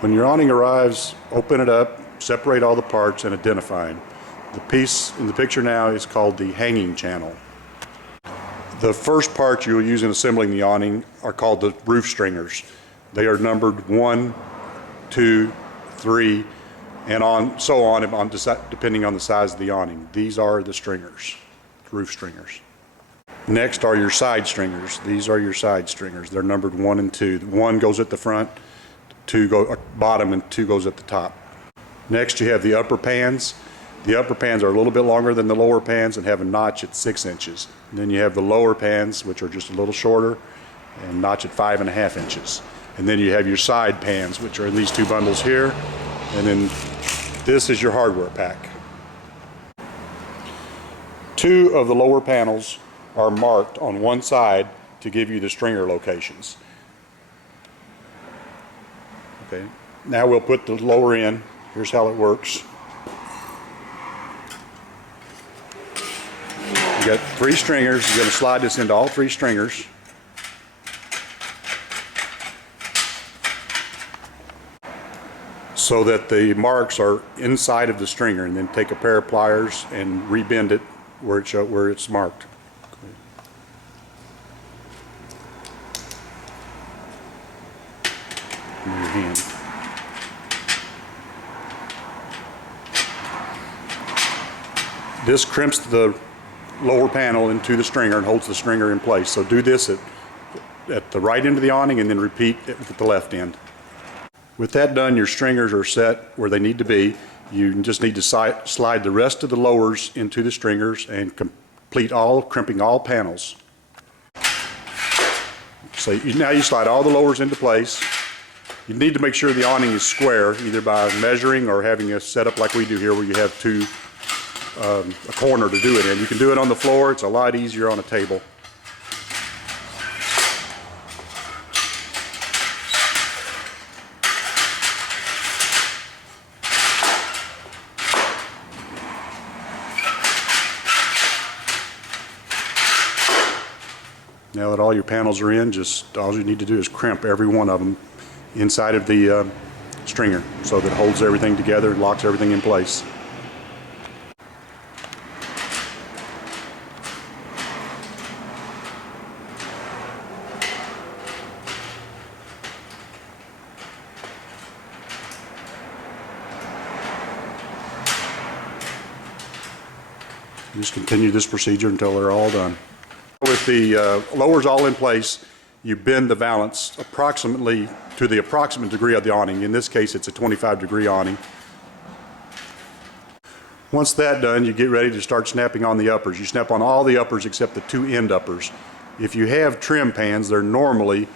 When your awning arrives, open it up, separate all the parts, and identify them. The piece in the picture now is called the hanging channel. The first part you'll use in assembling the awning are called the roof stringers. They are numbered 1, 2, 3, and so on depending on the size of the awning. These are the stringers, roof stringers. Next are your side stringers. These are your side stringers. They're numbered 1 and 2. 1 goes at the front, 2 go bottom, and 2 goes at the top. Next you have the upper pans. The upper pans are a little bit longer than the lower pans and have a notch at 6 inches. And then you have the lower pans, which are just a little shorter and notch at 5.5 inches. And then you have your side pans, which are in these 2 bundles here. And then this is your hardware pack. 2 of the lower panels are marked on one side to give you the stringer locations. Okay, now we'll put the lower in. Here's how it works. You got 3 stringers. You're going to slide this into all 3 stringers. So that the marks are inside of the stringer, and then take a pair of pliers and rebend it where it's marked. In your hand. This crimps the lower panel into the stringer and holds the stringer in place. So do this at the right end of the awning and then repeat it at the left end. With that done, your stringers are set where they need to be. You just need to slide the rest of the lowers into the stringers and complete crimping all panels. So now you slide all the lowers into place. You need to make sure the awning is square, either by measuring or having a setup like we do here where you have a corner to do it in. You can do it on the floor. It's a lot easier on a table. Now that all your panels are in, all you need to do is crimp every one of them inside of the stringer so that it holds everything together and locks everything in place. Just continue this procedure until they're all done. With the lowers all in place, you bend the valance approximately to the approximate degree of the awning. In this case, it's a 25-degree awning. Once that's done, you get ready to start snapping on the uppers. You snap on all the uppers except the 2 end uppers. If you have trim pans, they're normally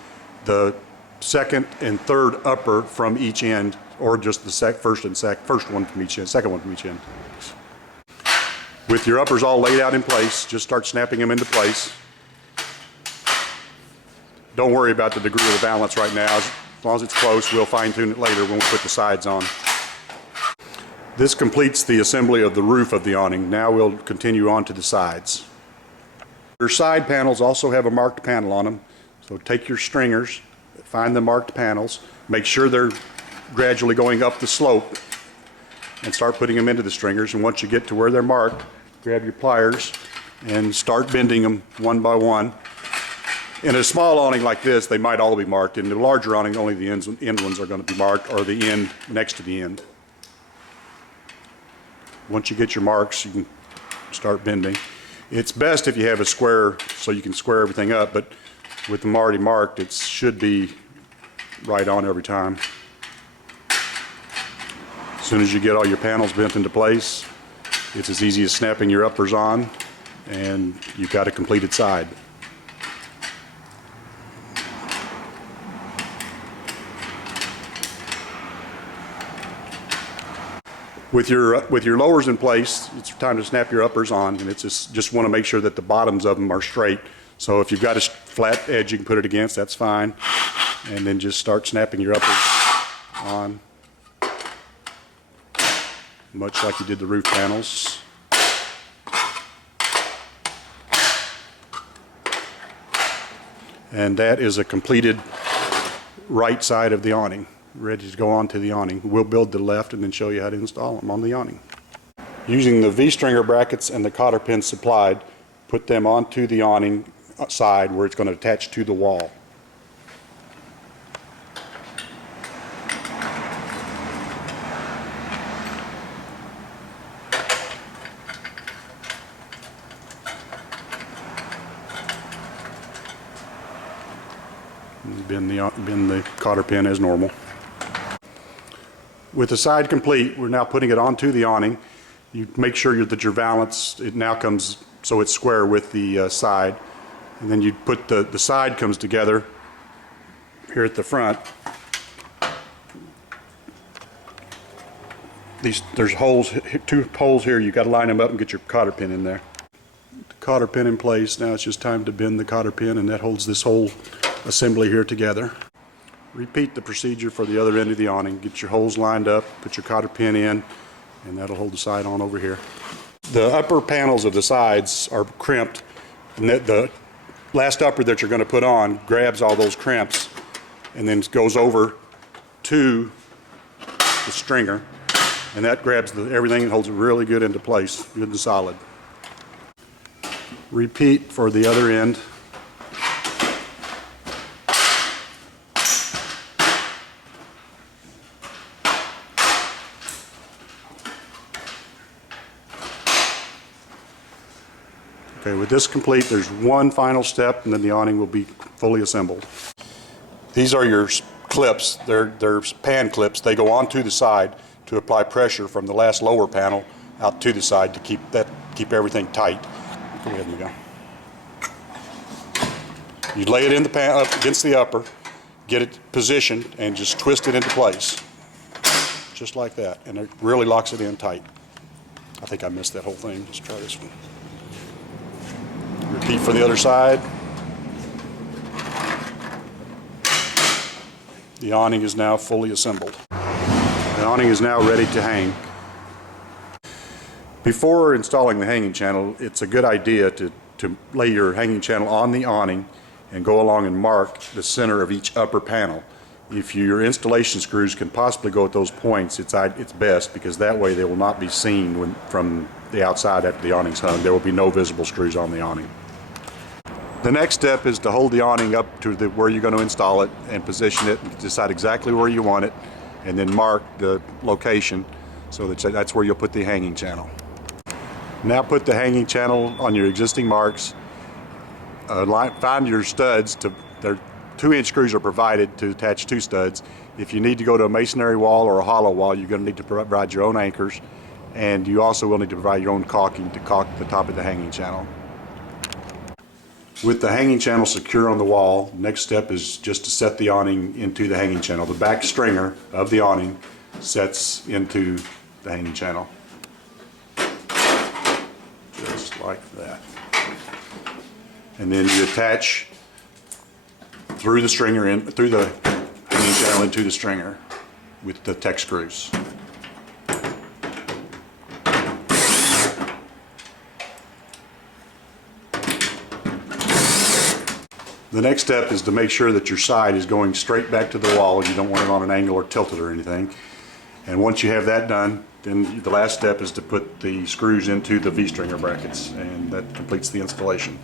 the second and third upper from each end, or just the first one from each end, second one from each end. With your uppers all laid out in place, just start snapping them into place. Don't worry about the degree of the valance right now. As long as it's close, we'll fine-tune it later when we put the sides on. This completes the assembly of the roof of the awning. Now we'll continue on to the sides. Your side panels also have a marked panel on them. So take your stringers, find the marked panels, make sure they're gradually going up the slope, and start putting them into the stringers. And once you get to where they're marked, grab your pliers and start bending them one by one. In a small awning like this, they might all be marked. In the larger awning, only the end ones are going to be marked, or the end next to the end. Once you get your marks, you can start bending. It's best if you have a square so you can square everything up, but with them already marked, it should be right on every time. As soon as you get all your panels bent into place, it's as easy as snapping your uppers on, and you've got a completed side. With your lowers in place, it's time to snap your uppers on, and it's just want to make sure that the bottoms of them are straight. So if you've got a flat edge you can put it against, that's fine. And then just start snapping your uppers on, much like you did the roof panels. And that is a completed right side of the awning. ready to go onto the awning. We'll build the left and then show you how to install them on the awning. Using the V-stringer brackets and the cotter pins supplied, put them onto the awning side where it's going to attach to the wall. Bend the cotter pin as normal. With the side complete, we're now putting it onto the awning. You make sure that your valance, it now comes so it's square with the side. And then you put the side comes together here at the front. There's holes, 2 holes here. You've got to line them up and get your cotter pin in there. The cotter pin in place. Now it's just time to bend the cotter pin, and that holds this whole assembly here together. Repeat the procedure for the other end of the awning. Get your holes lined up, put your cotter pin in, and that'll hold the side on over here. The upper panels of the sides are crimped, and the last upper that you're going to put on grabs all those crimps and then goes over to the stringer, and that grabs everything and holds it really good into place, good and solid. Repeat for the other end. Okay, with this complete, there's one final step and then the awning will be fully assembled. These are your clips. They're pan clips. They go onto the side to apply pressure from the last lower panel out to the side to keep everything tight. Go ahead and go. You lay it in the pan up against the upper, get it positioned, and just twist it into place. Just like that. And it really locks it in tight. I think I missed that whole thing. Let's try this one. Repeat for the other side. The awning is now fully assembled. The awning is now ready to hang. Before installing the hanging channel, it's a good idea to lay your hanging channel on the awning and go along and mark the center of each upper panel. If your installation screws can possibly go at those points, it's best, because that way they will not be seen from the outside after the awning's hung. There will be no visible screws on the awning. The next step is to hold the awning up to where you're going to install it and position it, and decide exactly where you want it, and then mark the location so that's where you'll put the hanging channel. Now put the hanging channel on your existing marks. Find your studs. 2-inch screws are provided to attach 2 studs. If you need to go to a masonry wall or a hollow wall, you're going to need to provide your own anchors, and you also will need to provide your own caulking to caulk the top of the hanging channel. With the hanging channel secure on the wall, next step is just to set the awning into the hanging channel. The back stringer of the awning sets into the hanging channel. Just like that. And then you attach through the hanging channel into the stringer with the Tech screws. The next step is to make sure that your side is going straight back to the wall. You don't want it on an angle or tilted or anything. And once you have that done, then the last step is to put the screws into the V-stringer brackets, and that completes the installation.